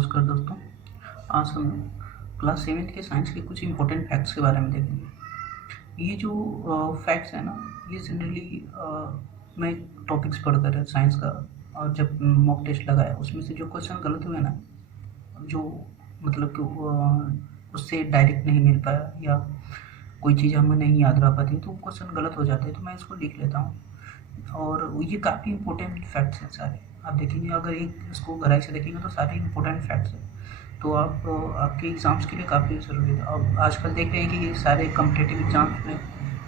नमस्कार दोस्तों। आज हम क्लास 7th के साइंस के कुछ इम्पोर्टेंट फैक्ट्स के बारे में देखेंगे। ये जो फैक्ट्स हैं ना, ये जनरली मैं टॉपिक्स पढ़कर है साइंस का, और जब मॉक टेस्ट लगाया उसमें से जो क्वेश्चन गलत हुए ना, जो मतलब कि उससे डायरेक्ट नहीं मिल पाया या कोई चीज़ हमें नहीं याद रह पाती तो क्वेश्चन गलत हो जाते हैं, तो मैं इसको लिख लेता हूँ। और ये काफ़ी इंपॉर्टेंट फैक्ट्स हैं सारे। आप देखेंगे, अगर एक इसको गहराई से देखेंगे तो सारे इंपॉर्टेंट फैक्ट्स हैं, तो आप आपके एग्ज़ाम्स के लिए काफ़ी ज़रूरी है। अब आजकल देख रहे हैं कि ये सारे कॉम्पिटिटिव एग्ज़ाम्स में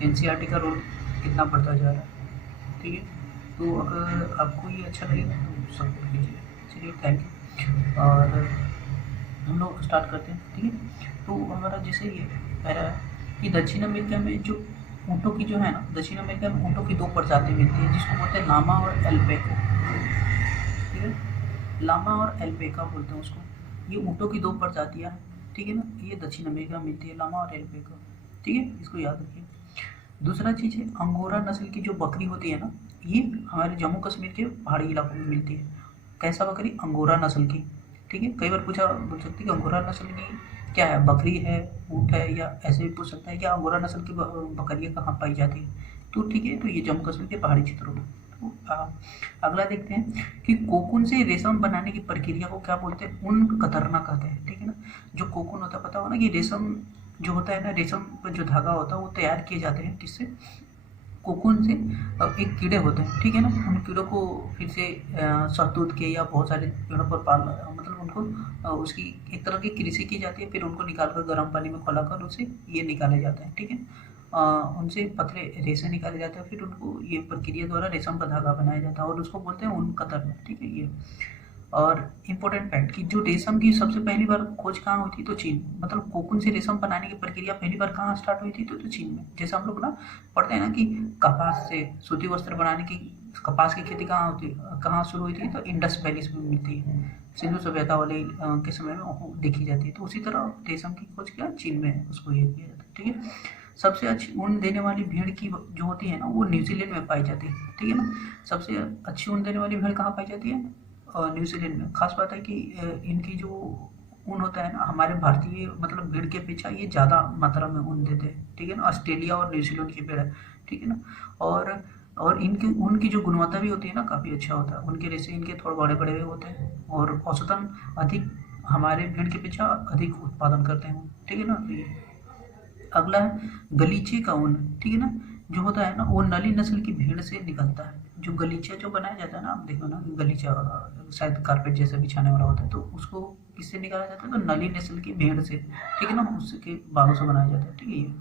एनसीईआरटी का रोल कितना बढ़ता जा रहा है। ठीक है, तो अगर आपको ये अच्छा लगेगा तो सपोर्ट कीजिए। चलिए, थैंक यू। और हम लोग स्टार्ट करते हैं। ठीक है, तो हमारा जैसे ये पहला है कि दक्षिण अमेरिका में जो ऊँटों की जो है ना, दक्षिण अमेरिका में ऊँटों की 2 प्रजाति मिलती है, जिसको बोलते हैं लामा और एल्पेका। ठीक है, लामा और एल्पेका बोलते हैं उसको। ये ऊँटों की 2 प्रजातियाँ हैं, ठीक है ना, ये दक्षिण अमेरिका में मिलती है, लामा और एल्पेका। ठीक है, इसको याद रखिए। दूसरा चीज़ है, अंगोरा नस्ल की जो बकरी होती है ना, ये हमारे जम्मू कश्मीर के पहाड़ी इलाकों में मिलती है। कैसा बकरी? अंगोरा नस्ल की। ठीक है, कई बार पूछा बोल सकते हैं कि अंगोरा नस्ल की क्या है, बकरी है, ऊँट है, या ऐसे भी पूछ सकता है कि अंगोरा नस्ल की बकरियाँ कहाँ पाई जाती है। तो ठीक है, तो ये जम्मू कश्मीर के पहाड़ी क्षेत्रों में। तो अगला देखते हैं कि कोकून से रेशम बनाने की प्रक्रिया को क्या बोलते हैं? ऊन कतरना कहते हैं। ठीक है ना, जो कोकून होता है, पता हो ना कि रेशम जो होता है ना, रेशम पर जो धागा होता है वो तैयार किए जाते हैं किससे? कोकून से। एक कीड़े होते हैं, ठीक है ना, उन कीड़ों को फिर से शहतूत के या बहुत सारे पेड़ों पर पाल, मतलब उनको उसकी एक तरह की कृषि की जाती है, फिर उनको निकाल कर गर्म पानी में खौलाकर उसे ये निकाले जाते हैं। ठीक है, उनसे पतले रेशे निकाले जाते हैं, फिर उनको ये प्रक्रिया द्वारा रेशम का धागा बनाया जाता है और उसको बोलते हैं ऊन कतरना। ठीक है, ये। और इम्पोर्टेंट फैक्ट कि जो रेशम की सबसे पहली बार खोज कहाँ हुई थी? तो चीन। मतलब कोकून से रेशम बनाने की प्रक्रिया पहली बार कहाँ स्टार्ट हुई थी? तो चीन में। जैसे हम लोग ना पढ़ते हैं ना कि कपास से सूती वस्त्र बनाने की, कपास की खेती कहाँ होती, कहाँ शुरू हुई थी? तो इंडस वैली में मिलती है, सिंधु सभ्यता वाले के समय में देखी जाती है। तो उसी तरह रेशम की खोज क्या चीन में उसको ये किया जाता है। ठीक है, सबसे अच्छी ऊन देने वाली भेड़ की जो होती है ना, वो न्यूजीलैंड में पाई जाती है। ठीक है ना, सबसे अच्छी ऊन देने वाली भेड़ कहाँ पाई जाती है? न्यूजीलैंड में। खास बात है कि इनकी जो ऊन होता है ना, हमारे भारतीय मतलब भेड़ की अपेक्षा ये ज़्यादा मात्रा में ऊन देते हैं। ठीक है ना, ऑस्ट्रेलिया और न्यूजीलैंड की भेड़ है। ठीक है ना, और इनकी ऊन की जो गुणवत्ता भी होती है ना, काफ़ी अच्छा होता है। उनके रेशे इनके थोड़े बड़े बड़े हुए होते हैं और औसतन अधिक, हमारे भेड़ की अपेक्षा अधिक उत्पादन करते हैं। ठीक है ना, तो ये अगला है गलीचे का ऊन। ठीक है ना, जो होता है ना, वो नली नस्ल की भेड़ से निकलता है। जो गलीचा जो बनाया जाता है ना, आप देखो ना, गलीचा शायद कारपेट जैसा बिछाने वाला होता है, तो उसको किससे निकाला जाता है? तो नली नस्ल की भेड़ से। ठीक है ना, उसके बालों से बनाया जाता है। ठीक है, ये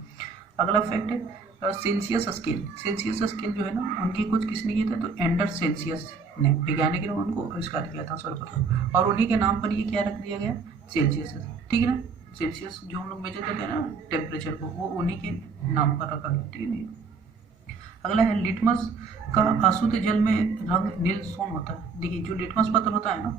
अगला फैक्ट है सेल्सियस स्केल। सेल्सियस स्केल जो है ना, उनकी खोज किसने की था? तो एंडर सेल्सियस ने, वैज्ञानिक ने उनको आविष्कार किया था सर्वप्रथम, और उन्हीं के नाम पर ये क्या रख दिया गया? सेल्सियस। ठीक है ना, सेल्सियस जो हम लोग मेजर करते हैं ना टेम्परेचर को, वो उन्हीं के नाम पर रखा गया। ठीक है, अगला है लिटमस का अशुद्ध जल में रंग नील सोन होता है। देखिए, जो लिटमस पत्र होता है ना,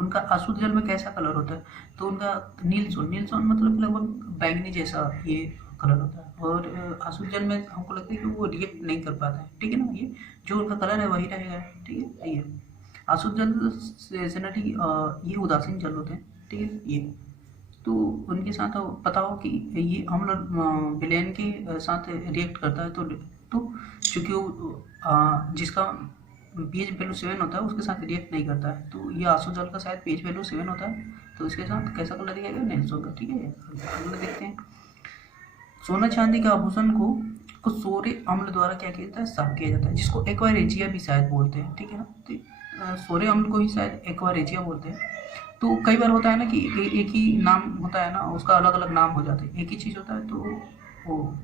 उनका अशुद्ध जल में कैसा कलर होता है? तो उनका नील सोन। नील सोन मतलब लगभग बैंगनी जैसा ये कलर होता है, और अशुद्ध जल में हमको लगता है कि वो रिएक्ट नहीं कर पाता है। ठीक है ना, ये जो उनका कलर है वही रहेगा। ठीक है, ये अशुद्ध जल से जनरली ये उदासीन जल होते हैं। ठीक है, ये तो उनके साथ पता हो कि ये अम्ल विलयन के साथ रिएक्ट करता है, तो चूंकि वो जिसका पीएच वैल्यू 7 होता है उसके साथ रिएक्ट नहीं करता है, तो ये आंसू जल का शायद पीएच वैल्यू 7 होता है, तो इसके साथ कैसा कलर दिया गया? नेल्स होगा। ठीक है, अगला देखते हैं। सोना चांदी के आभूषण को सोरे अम्ल द्वारा क्या किया जाता है? साफ किया जाता है, जिसको एक्वारेजिया भी शायद बोलते हैं। ठीक है ना, तो सोरे अम्ल को ही शायद एक्वारेजिया बोलते हैं। तो कई बार होता है ना कि एक ही नाम होता है ना, उसका अलग अलग नाम हो जाता है। एक ही चीज़ होता है, वो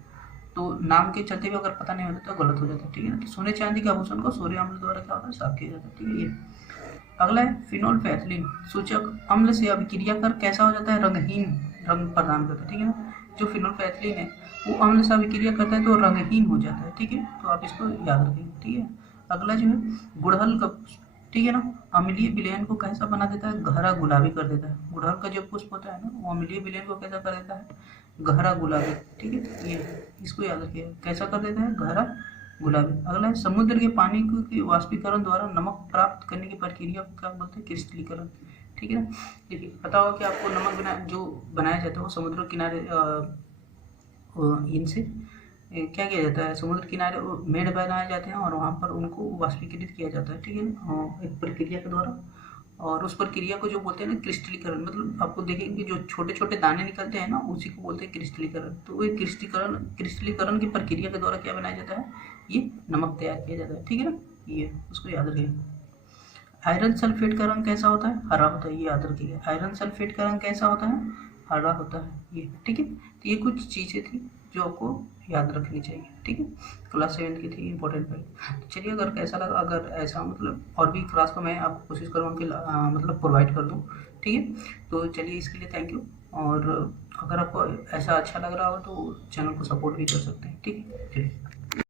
तो नाम के चलते भी अगर पता नहीं होता तो गलत हो जाता है। ठीक है ना, तो सोने चांदी के आभूषण को सोरे अम्ल द्वारा क्या होता है? साफ किया जाता है। ठीक है, ये अगला है फिनोल पैथिलीन सूचक अम्ल से अभिक्रिया कर कैसा हो जाता है? रंगहीन रंग प्रदान करता है। ठीक है ना, जो फिनोल पैथिलीन है वो अम्ल से अभिक्रिया करता है तो रंगहीन हो जाता है। ठीक है, तो आप इसको याद रखेंगे। ठीक है, अगला जो है गुड़हल का, ठीक है ना, अम्लीय विलयन को कैसा बना देता है? गहरा गुलाबी कर देता है। गुड़हल का जो पुष्प होता है ना, वो अम्लीय विलयन को कैसा कर देता है? गहरा गुलाबी। ठीक है, ये इसको याद रखिए, कैसा कर देता है? गहरा गुलाबी। अगला है समुद्र के पानी के वाष्पीकरण द्वारा नमक प्राप्त करने की प्रक्रिया को क्या बोलते हैं? क्रिस्टलीकरण। ठीक है ना। देखिए पता होगा कि आपको नमक बना जो बनाया जाता है वो समुद्र किनारे इनसे क्या किया जाता है, समुद्र किनारे मेढ़ बनाए जाते हैं और वहाँ पर उनको वाष्पीकृत किया जाता है, ठीक है ना, एक प्रक्रिया के द्वारा। और उस प्रक्रिया को जो बोलते हैं ना क्रिस्टलीकरण, मतलब आपको देखेंगे जो छोटे छोटे दाने निकलते हैं ना उसी को बोलते हैं क्रिस्टलीकरण। तो ये क्रिस्टलीकरण की प्रक्रिया के द्वारा क्या बनाया जाता है, ये नमक तैयार किया जाता है, ठीक है ना। ये उसको याद रखिए। आयरन सल्फेट का रंग कैसा होता है, हरा होता है, ये याद रखिए। आयरन सल्फेट का रंग कैसा होता है, हरा होता है, ये ठीक है। तो ये कुछ चीज़ें थी जो आपको याद रखनी चाहिए, ठीक है। क्लास 7 की थी इंपॉर्टेंट फैक्ट। तो चलिए अगर कैसा लगा, अगर ऐसा मतलब और भी क्लास को मैं आपको कोशिश करूँगा कि मतलब प्रोवाइड कर दूँ, ठीक है। तो चलिए इसके लिए थैंक यू। और अगर आपको ऐसा अच्छा लग रहा हो तो चैनल को सपोर्ट भी कर सकते हैं, ठीक है। चलिए।